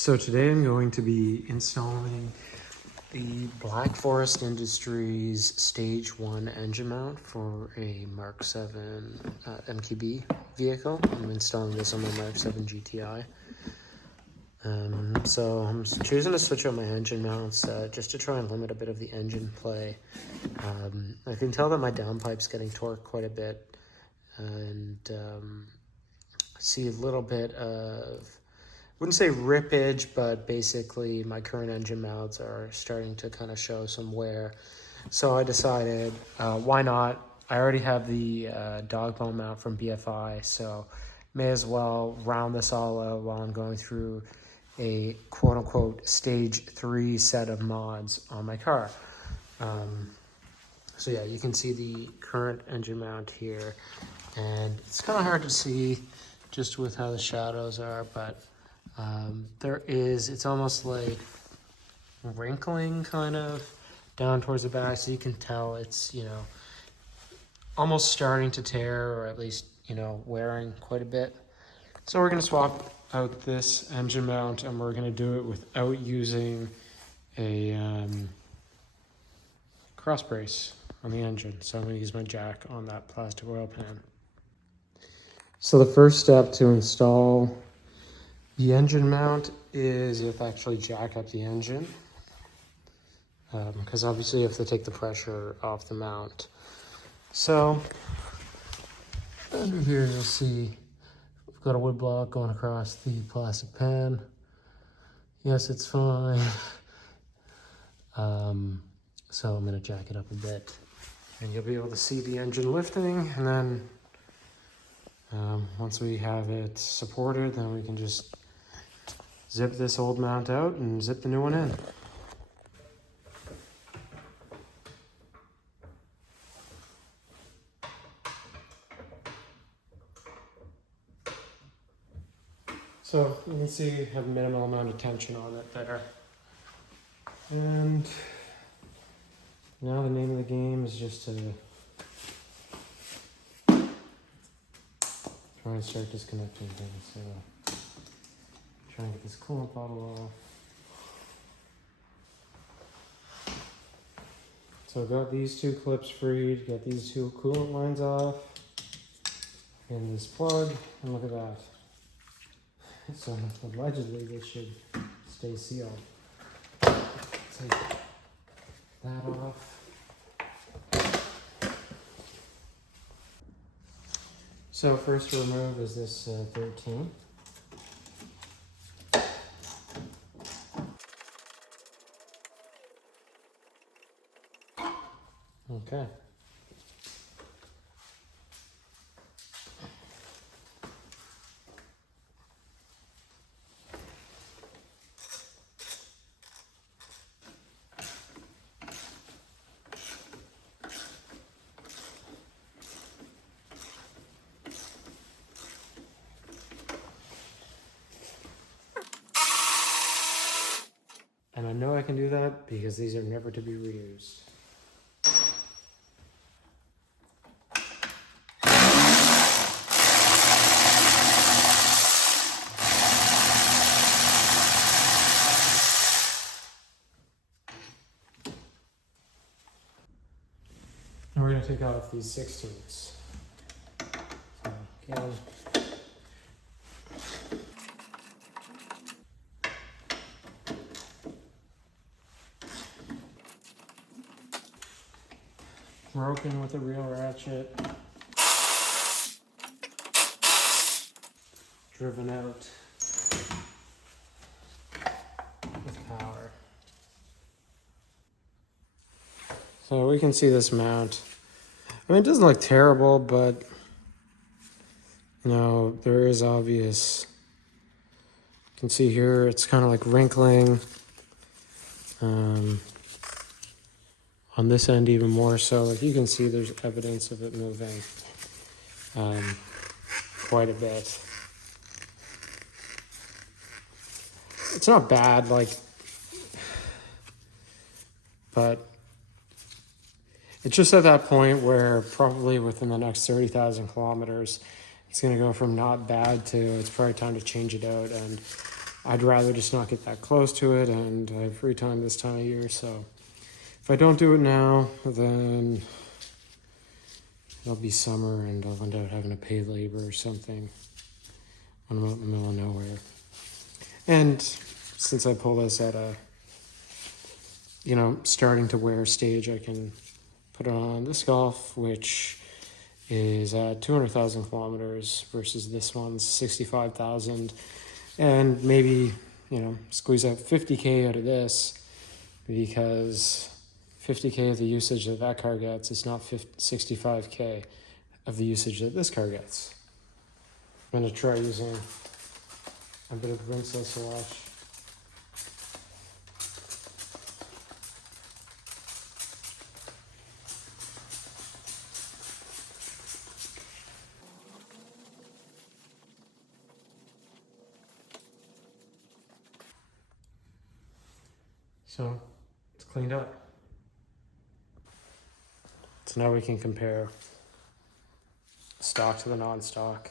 So today I'm going to be installing the Black Forest Industries Stage 1 engine mount for a Mark 7 MQB vehicle. I'm installing this on my Mark 7 GTI. So I'm choosing to switch out my engine mounts just to try and limit a bit of the engine play. I can tell that my downpipe's getting torqued quite a bit, and I see a little bit of, I wouldn't say rippage, but basically my current engine mounts are starting to kind of show some wear. So I decided, why not? I already have the Dogbone mount from BFI, so may as well round this all out while I'm going through a quote-unquote stage 3 set of mods on my car. So yeah, you can see the current engine mount here, and it's kind of hard to see just with how the shadows are, but it's almost like wrinkling kind of down towards the back, so you can tell it's, almost starting to tear, or at least, wearing quite a bit. So we're going to swap out this engine mount, and we're going to do it without using a cross brace on the engine. So I'm going to use my jack on that plastic oil pan. So the first step to install the engine mount is you have to actually jack up the engine, because obviously you have to take the pressure off the mount. So under here you'll see we've got a wood block going across the plastic pan. Yes, it's fine. So I'm going to jack it up a bit, and you'll be able to see the engine lifting, and then once we have it supported, then we can just zip this old mount out and zip the new one in. So you can see you have a minimal amount of tension on it there. And now the name of the game is just to try and start disconnecting things. So try and get this coolant bottle off. So I've got these two clips freed, got these two coolant lines off, and this plug, and look at that. So allegedly this should stay sealed. Take that off. So first to remove is this 13. Okay. And I know I can do that because these are never to be reused. And we're going to take off these 16ths. So, again, broken with a real ratchet, driven out with power. So we can see this mount. I mean, it doesn't look terrible, but there is obvious. You can see here it's kind of like wrinkling. On this end even more so. Like you can see there's evidence of it moving quite a bit. It's not bad, but it's just at that point where probably within the next 30,000 kilometers, it's going to go from not bad to it's probably time to change it out. And I'd rather just not get that close to it, and I have free time this time of year, so if I don't do it now, then it'll be summer and I'll end up having to pay labor or something when I'm out in the middle of nowhere. And since I pull this at a, you know, starting to wear stage, I can put it on this Golf, which is at 200,000 kilometers versus this one's 65,000. And maybe, you know, squeeze out 50K out of this, because 50K of the usage that that car gets is not 65K of the usage that this car gets. I'm going to try using a bit of rinseless wash. So it's cleaned up. So now we can compare stock to the non-stock.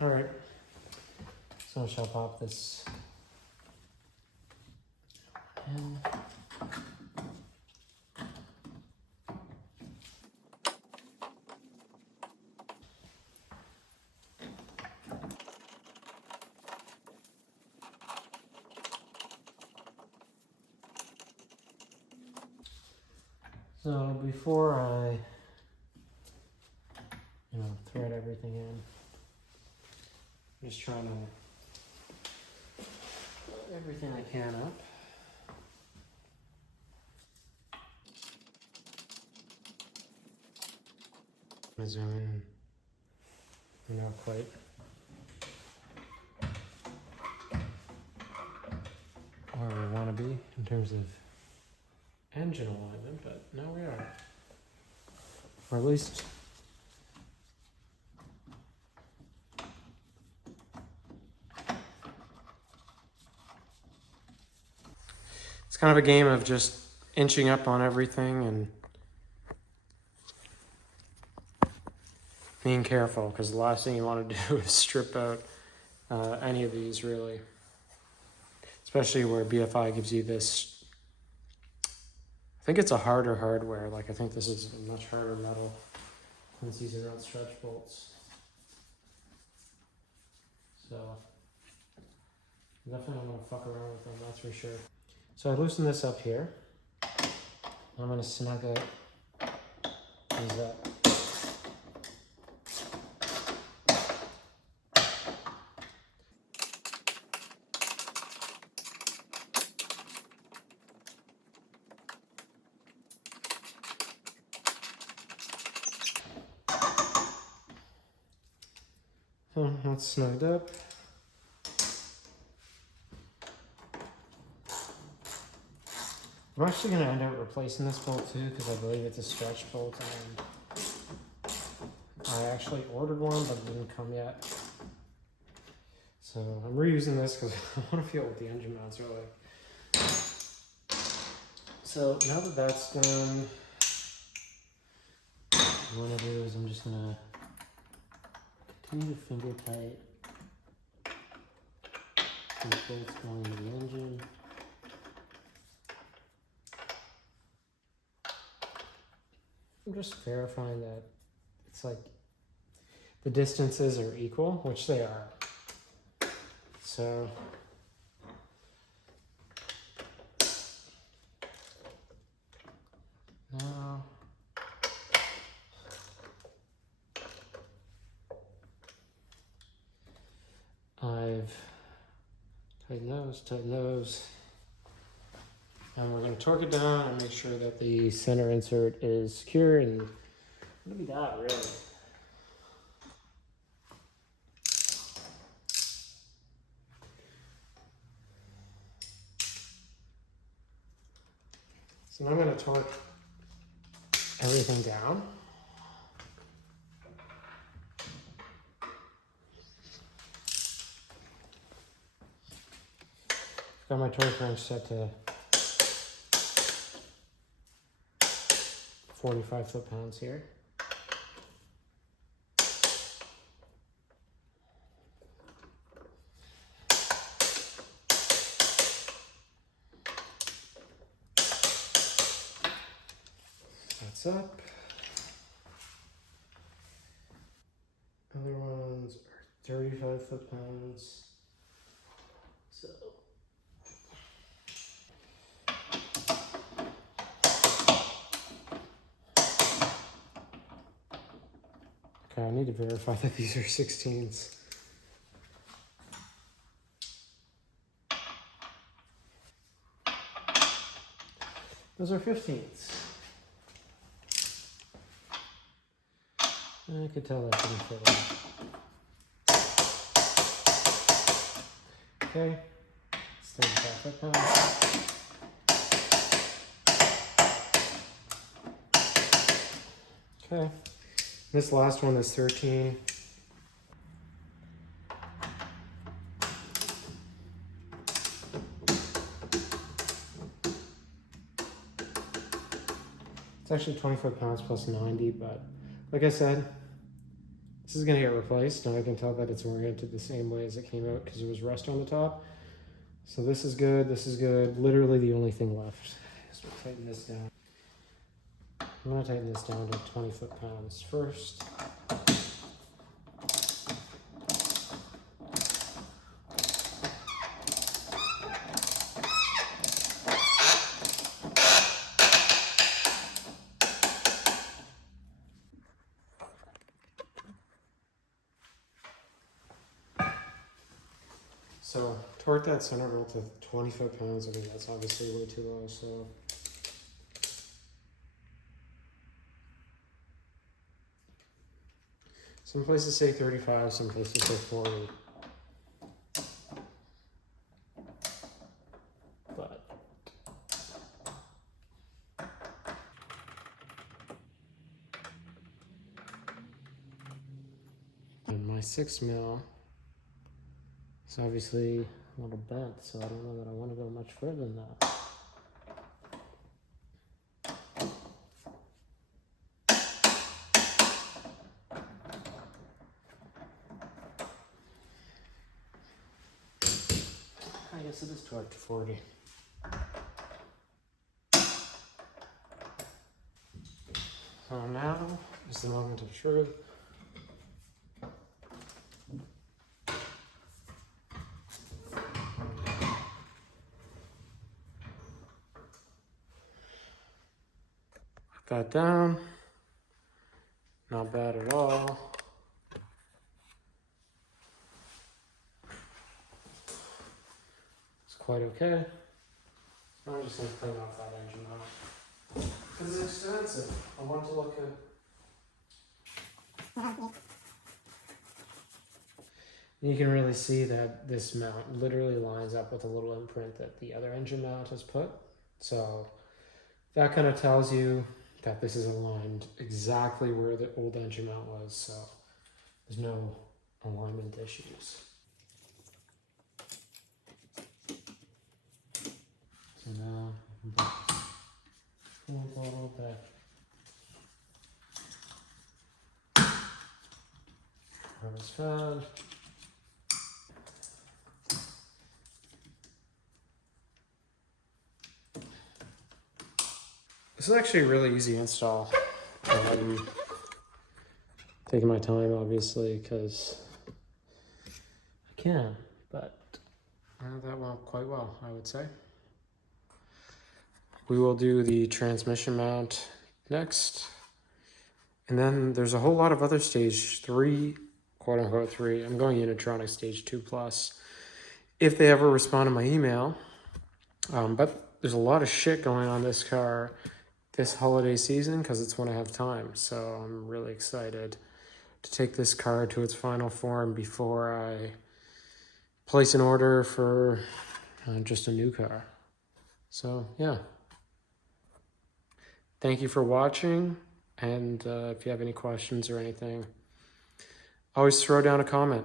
All right, so I shall pop this in. So before I, thread everything in, I'm just trying to put everything I can up. I'm gonna zoom in, not quite. Where we want to be in terms of engine alignment, but now we are. Or at least it's kind of a game of just inching up on everything and being careful, because the last thing you want to do is strip out any of these, really. Especially where BFI gives you this, I think it's a harder hardware, like I think this is a much harder metal, since these are not stretch bolts. So, definitely not gonna fuck around with them, that's for sure. So I loosen this up here, and I'm gonna snug it these up. So that's snugged up. I'm actually going to end up replacing this bolt too, because I believe it's a stretch bolt, and I actually ordered one, but it didn't come yet. So I'm reusing this because I want to feel what the engine mounts are like. So now that that's done, what I'm going to do is I'm just going to continue to finger tight these bolts going into the engine. I'm just verifying that it's like the distances are equal, which they are. So now I've tightened those, and we're going to torque it down and make sure that the center insert is secure, and look at that, really. So now I'm going to torque everything down. Got my torque wrench set to 45 foot-pounds here. That's up. Other ones are 35 foot-pounds. So okay, I need to verify that these are 16s. Those are 15s. I could tell that didn't fit in. Okay, it's 35 foot-pounds. Okay, this last one is 13. It's actually 20 foot-pounds plus 90, but like I said, this is gonna get replaced, and I can tell that it's oriented the same way as it came out because there was rust on the top. So this is good, this is good. Literally the only thing left is to tighten this down. I'm gonna tighten this down to 20 foot-pounds first. So torque that center bolt to 20 foot-pounds. I mean, that's obviously way too low, so. Some places say 35, some places say 40. But and my 6 mil is obviously a little bent, so I don't know that I want to go much further than that. I guess it is torqued to 40. So now is the moment of truth. Put that down. Not bad at all. Quite okay. So I'm just going to clean off that engine mount. Because it's expensive. I want to look at... You can really see that this mount literally lines up with a little imprint that the other engine mount has put. So that kind of tells you that this is aligned exactly where the old engine mount was. So there's no alignment issues. So now, pull a little bit. Where it's found. This is actually a really easy install. Taking my time, obviously, because I can, but that went quite well, I would say. We will do the transmission mount next. And then there's a whole lot of other stage 3, quote unquote 3. I'm going Unitronic Stage 2+. If they ever respond to my email. But there's a lot of shit going on this car this holiday season because it's when I have time. So I'm really excited to take this car to its final form before I place an order for just a new car. So yeah. Thank you for watching, and if you have any questions or anything, always throw down a comment.